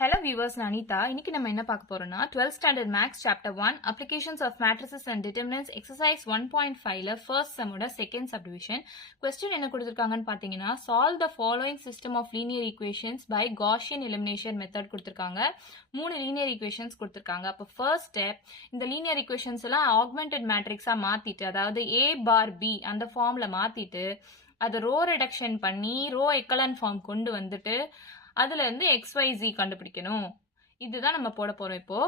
Hello viewers, நான் அனிதா. இன்னைக்கு நம்ம என்ன பார்க்க போறோம்னா 12th standard maths chapter 1 applications of matrices and determinants exercise 1.5ல first sum ஓட second subdivision. Question என்ன கொடுத்திருக்காங்கன்னு பாத்தீங்கன்னா solve the following system of linear equations by Gaussian elimination method கொடுத்திருக்காங்க. மூணு linear equations கொடுத்திருக்காங்க. அப்ப first step இந்த linear equations எல்லாம் augmented matrixஆ மாத்திட்டு அதாவது a bar b அந்த ஃபார்ம்ல மாத்திட்டு அதை ரோ reduction பண்ணி ரோ echelon ஃபார்ம் கொண்டு வந்துட்டு அதுல இருந்து xyz கண்டுபிடிக்கணும். இதுதான் நம்ம போட போறோம் இப்போ.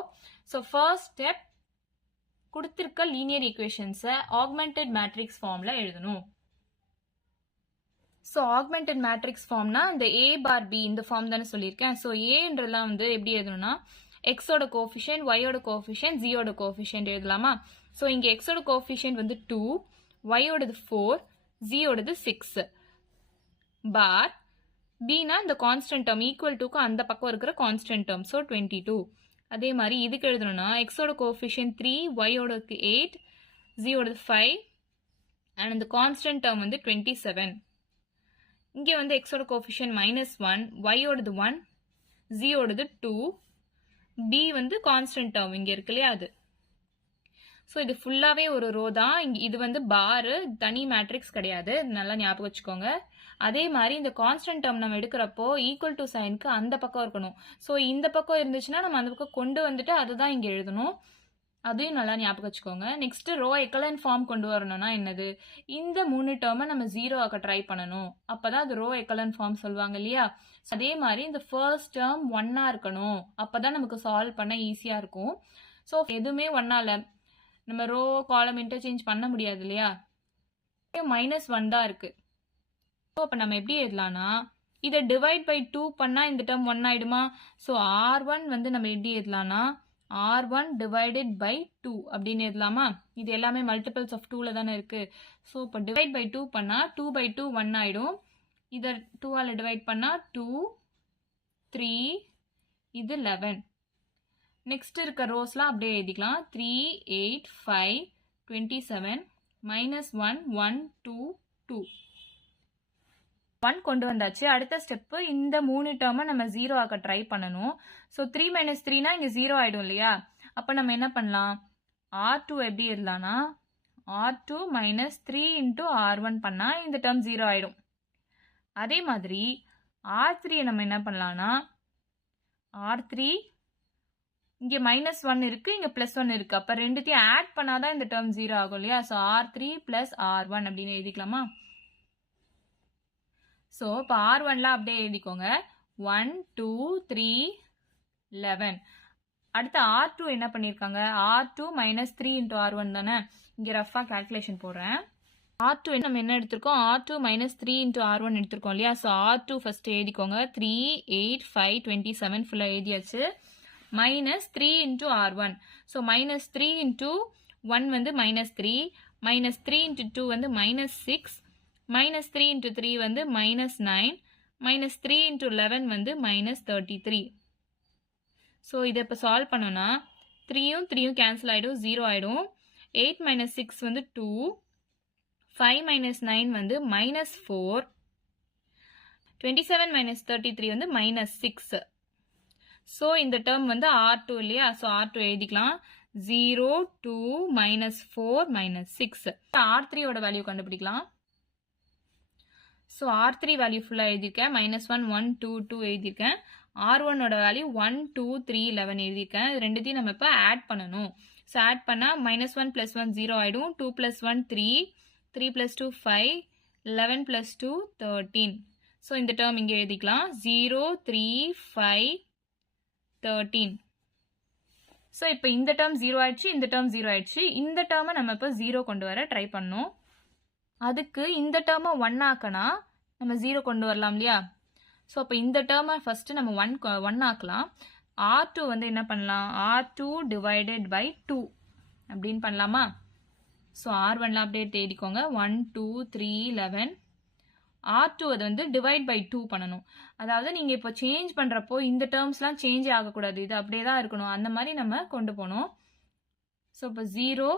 சோ ஃபர்ஸ்ட் ஸ்டெப் கொடுத்திருக்க லீனியர் ஈக்குவேஷன்ஸை ஆக்மெண்டட் மேட்ரிக்ஸ் ஃபார்ம்ல எழுதணும். சோ ஆக்மெண்டட் மேட்ரிக்ஸ் ஃபார்ம்னா இந்த a பார் b இந்த ஃபார்ம் தானே சொல்லியிருக்கேன். சோ ஏன்றலாம் வந்து எப்படி எழுதணும்னா எக்ஸோட கோஎஃபிஷியன்ட் ஒய்யோட கோஎஃபிஷியன்ட் ஜியோட கோஎஃபிஷியன்ட் எழுதலாமா. சோ இங்க எக்ஸோட கோஎஃபிஷியன்ட் வந்து 2, ஒய்யோடது 4, ஜியோடது 6 பார் bனா இந்த கான்ஸ்டன்ட் டேர்ம் ஈக்குவல் டுக்கு அந்த பக்கம் இருக்கிற கான்ஸ்டன்ட் டேர்ம். ஸோ 22. அதே மாதிரி இதுக்கு எழுதணும்னா எக்ஸோட கோஎஃபிஷியன்ட் 3, ஒய்யோடக்கு 8, ஜியோடது 5 அண்ட் இந்த கான்ஸ்டன்ட் டேர்ம் வந்து 27. இங்கே வந்து எக்ஸோட கோஎஃபிஷியன்ட் -1, ஒய்யோடது 1, ஜியோடது 2, b வந்து கான்ஸ்டன்ட் டேர்ம் இங்கே இருக்கு இல்லையா அது. ஸோ இது ஃபுல்லாகவே ஒரு ரோ தான். இது வந்து பாரு, தனி மேட்ரிக்ஸ் கிடையாது, நல்லா ஞாபகம் வச்சுக்கோங்க. அதே மாதிரி இந்த கான்ஸ்டன்ட் டேர்ம் நம்ம எடுக்கிறப்போ ஈக்குவல் டு சைனுக்கு அந்த பக்கம் இருக்கணும். ஸோ இந்த பக்கம் இருந்துச்சுன்னா நம்ம அந்த பக்கம் கொண்டு வந்துட்டு அதுதான் இங்கே எழுதணும். அதையும் நல்லா ஞாபகம் வச்சுக்கோங்க. நெக்ஸ்ட் ரோ எக்கலன் ஃபார்ம் கொண்டு வரணும்னா என்னது, இந்த 3 டேர்மை நம்ம 0 ஆக்க ட்ரை பண்ணணும். அப்பதான் அது ரோ எக்கலன் ஃபார்ம் சொல்லுவாங்க இல்லையா. அதே மாதிரி இந்த ஃபர்ஸ்ட் டேர்ம் 1ஆ இருக்கணும். அப்பதான் நமக்கு சால்வ் பண்ண ஈஸியா இருக்கும். ஸோ எதுவுமே 1ஆல நம்ம ரோ காலம் இன்டர்சேஞ்ச் பண்ண முடியாது இல்லையா. -1 தான் இருக்கு. ஸோ அப்போ நம்ம எப்படி எழுதலாம்னா இதை டிவைட் பை 2 பண்ணால் இந்த டேர்ம் 1 ஆயிடுமா. ஸோ R1 வந்து நம்ம எப்படி எழுதலாம்னா R1 டிவைடட் பை 2 அப்படின்னு எழுதலாமா. இது எல்லாமே மல்டிபிள்ஸ் ஆஃப் 2ல தானே இருக்கு. ஸோ இப்போ டிவைட் பை 2 பண்ணால் 2 பை 2 1 ஆயிடும். இதை 2ஆல் டிவைட் பண்ணால் 2, 3, இது 11. நெக்ஸ்ட் இருக்க ரோஸ்லாம் அப்படியே எழுதிக்கலாம். 3, 8, 5, 27, -1, 1, 2, 2. 1 கொண்டு வந்தாச்சு. அடுத்த ஸ்டெப்பு இந்த 3 டேர்மை நம்ம 0 ஆக்க ட்ரை பண்ணணும். ஸோ 3 - 3னா இங்கே 0 ஆயிடும் இல்லையா. அப்போ நம்ம என்ன பண்ணலாம், R2 எப்படி எழுதலாம்னா R2 - 3 × R1 பண்ணால் இந்த டேர்ம் 0 ஆயிடும். அதே மாதிரி R3 நம்ம என்ன பண்ணலாம்னா R3 இங்கே -1 இருக்கு, இங்கே +1 இருக்கு. அப்போ ரெண்டுத்தையும் ஆட் பண்ணாதான் இந்த டேர்ம் 0 ஆகும் இல்லையா. ஸோ R3 + R1 அப்படின்னு எழுதிக்கலாமா. ஸோ இப்போ R1லாம் அப்படியே எழுதிக்கோங்க. 1, 2, 3, 11. அடுத்து R2 என்ன பண்ணியிருக்காங்க, R2 - 3 × R1 தானே. இங்கே ரஃபாக கால்குலேஷன் போடுறேன். R2 நம்ம என்ன எடுத்திருக்கோம், R2 - 3 × R1 எடுத்திருக்கோம் இல்லையா. ஸோ R2 ஃபர்ஸ்ட் எழுதிக்கோங்க. 3, 8, 5, 27 ஃபுல்லாக எழுதியாச்சு. -3 × R1. ஸோ -3 × 1 வந்து -3, -3 × 2 வந்து -6, -3 × 3 வந்து -9, -3 × 11 வந்து -33. ஸோ இதை இப்போ சால்வ் பண்ணோன்னா 3யும் 3யும் கேன்சல் ஆகிடும், 0 ஆகிடும். 8 - 6 வந்து 2, 5 - 9 வந்து -4, 27 - 33 வந்து -6. ஸோ இந்த டேர்ம் வந்து R2 இல்லையா. ஸோ R2 எழுதிக்கலாம். 0, 2, -4, -6. R3யோட வேல்யூ கண்டுபிடிக்கலாம். ஸோ R3 வேல்யூ ஃபுல்லாக எழுதியிருக்கேன். -1, 1, 2, 2 எழுதியிருக்கேன். R1ஓட வேல்யூ 1, 2, 3, 11 எழுதியிருக்கேன். இது ரெண்டுத்தையும் நம்ம இப்போ ஆட் பண்ணணும். ஸோ ஆட் பண்ணால் -1 + 1 0 ஆகிடும். 2 + 1 3, 3 + 2 5, 11 + 2 13. ஸோ இந்த டேர்ம் இங்கே எழுதிக்கலாம். 0, 3, 5, 13. ஸோ இப்போ இந்த டேர்ம் 0 ஆயிடுச்சு, இந்த டேர்ம் 0 ஆயிடுச்சு. இந்த டேர்மை நம்ம இப்போ 0 கொண்டு வர ட்ரை பண்ணணும். அதுக்கு இந்த டேர்மை 1 ஆக்கனா நம்ம 0 கொண்டு வரலாம் இல்லையா. ஸோ அப்போ இந்த டேர்மை ஃபர்ஸ்ட் நம்ம 1 ஆக்கலாம். R2 வந்து என்ன பண்ணலாம், R2 டிவைடட் பை 2 அப்படின்னு பண்ணலாமா. ஸோ R1ல அப்படியே தேடிக்கோங்க. 1, 2, 3, 11. R2 அது வந்து டிவைட் பை 2 பண்ணணும். அதாவது நீங்கள் இப்போ சேஞ்ச் பண்ணுறப்போ இந்த டேர்ம்ஸ்லாம் சேஞ்ச் ஆகக்கூடாது, இது அப்படியே தான் இருக்கணும். அந்த மாதிரி நம்ம கொண்டு போகணும். ஸோ இப்போ 0,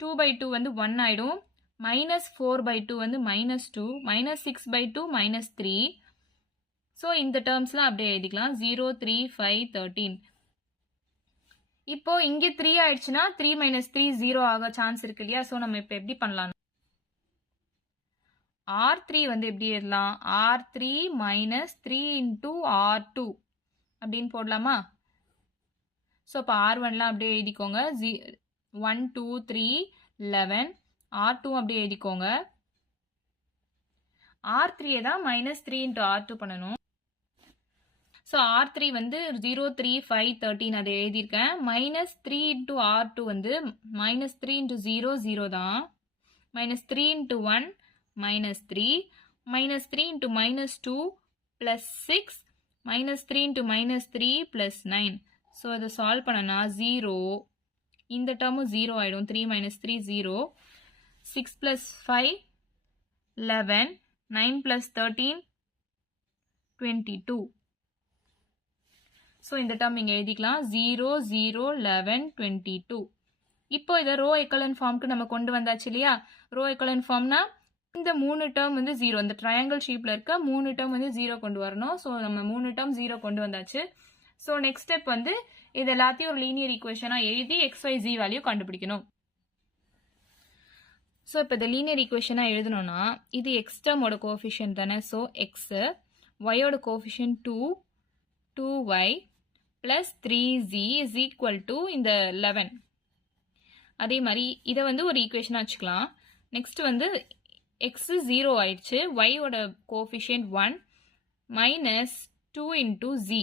2 பை 2 வந்து 1 ஆயிடும். -4 பை 2 வந்து -2, -6 பை 2 -3, ஸோ இந்த டேர்ம்ஸ்லாம் அப்படியே எழுதிக்கலாம் 0 3 5 13. இப்போ இங்கே 3 ஆயிடுச்சுன்னா 3 மைனஸ் 3 0 ஆக சான்ஸ் இருக்கு இல்லையா? ஸோ நம்ம இப்போ எப்படி பண்ணலாம்? R3 வந்து எப்படி எழுதலாம்? R3 மைனஸ் 3 இன்டூ R2 அப்படின்னு போடலாமா? ஸோ இப்போ R1லாம் அப்படியே எழுதிக்கோங்க. 1 2 3 11. R2 அப்படியே எழுதிக்கோங்க. R3 தான் மைனஸ் 3 இன்டூ R2 பண்ணணும். ஸோ R3 வந்து 0 3 5 13 அதை எழுதியிருக்கேன். மைனஸ் 3 இன்டூ R2 வந்து மைனஸ் 3 இன்டூ 0 0 தான். Minus 3 into 1 minus 3. Minus 3 into minus 2 plus 6. Minus 3 into minus 3 plus 9. So அதை சால்வ் பண்ணனா 0. இந்த டேர்மும் 0 ஆகிடும். 3 மைனஸ் 3 0. 6 ப்ளஸ் 5 11. 9 ப்ளஸ் 13 22. ஸோ இந்த டேர்ம் இங்கே எழுதிக்கலாம் 0 0 11 22. இப்போ இதை ரோ எக்கலன் ஃபார்முக்கு நம்ம கொண்டு வந்தாச்சு இல்லையா? ரோ எக்கலன் ஃபார்ம்னா இந்த 3 டேர்ம் வந்து 0, இந்த ட்ரையாங்கிள் ஷேப்பில் இருக்க 3 டேர்ம் வந்து 0 கொண்டு வரணும். ஸோ நம்ம 3 டேர்ம் 0 கொண்டு வந்தாச்சு. ஸோ நெக்ஸ்ட் ஸ்டெப் வந்து இது எல்லாத்தையும் ஒரு லீனியர் ஈக்குவேஷனாக எழுதி XYZ வேல்யூ கண்டுபிடிக்கணும். ஸோ இப்போ இந்த லீனியர் ஈக்குவேஷனாக எழுதணும்னா இது எக்ஸ் டேர்மோட கோஎஃபிஷியன்ட் தானே. ஸோ எக்ஸு, ஒயோட coefficient 2, 2y plus 3z is equal to இந்த 11. அதே மாதிரி இதை வந்து ஒரு ஈக்குவேஷனாக வச்சுக்கலாம். நெக்ஸ்ட் வந்து x 0 ஆயிடுச்சு, yயோட கோஎஃபிஷியன்ட் 1 minus 2 into z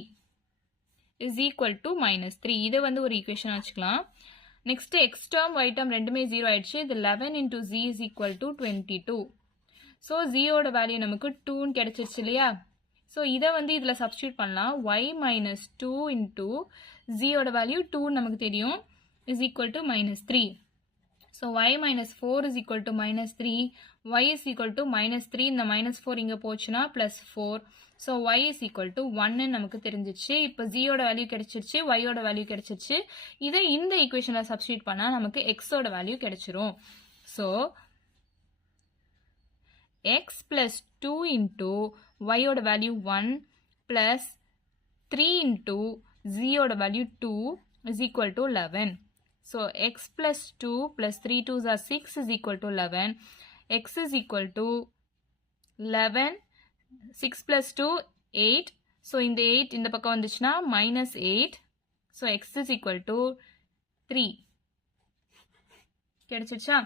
is equal to minus 3. இதை வந்து ஒரு ஈக்குவேஷனாக வச்சுக்கலாம். Next x term y term ரெண்டுமே 0 ஆயிடுச்சு. இது 11 into z is equal to 22. So zயோட வேல்யூ நமக்கு 2ன்னு கிடைச்சிருச்சு இல்லையா? ஸோ இதை வந்து இதில் சப்ஸ்டியூட் பண்ணலாம். y மைனஸ் 2 இன்டூ ஜியோட வேல்யூ 2 நமக்கு தெரியும் is equal to minus 3. So y minus 4 is equal to minus 3. y is equal to minus 3. இந்த மைனஸ் 4 இங்கே போச்சுன்னா plus 4. So y is equal to 1ன்னு நமக்கு தெரிஞ்சிச்சு. இப்போ ஜியோட வேல்யூ கிடைச்சிருச்சு, ஒய்யோட வேல்யூ கிடைச்சிருச்சு. இதை இந்த ஈக்குவேஷனில் சப்ஸ்டியூட் பண்ணால் நமக்கு எக்ஸோட வேல்யூ கிடைச்சிரும். ஸோ x plus 2 into yயோட வேல்யூ 1 plus 3 into zயோட value 2 is equal to 11. So x plus 2 plus 3 2s are 6 is equal to 11. X is equal to 11. 6 plus 2 8. So இந்த 8 இந்த பக்கம் வந்துச்சுன்னா minus 8. So x is equal to 3. கிடைச்சிருச்சா?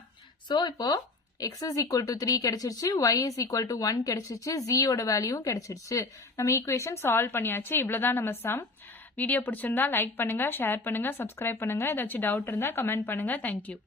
So இப்போ x is equal to 3 கிடைச்சிருச்சு, y is equal to 1 கிடைச்சிருச்சு, zயோட வேல்யூவும் கிடைச்சிருச்சு. நம்ம ஈக்குவேஷன் சால்வ் பண்ணியாச்சு. இவ்வளோதான் நம்ம சம். வீடியோ பிடிச்சிருந்தா லைக் பண்ணுங்க, ஷேர் பண்ணுங்க, சப்ஸ்கிரைப் பண்ணுங்க. ஏதாச்சும் டவுட் இருந்தால் கமெண்ட் பண்ணுங்க. தேங்க்யூ.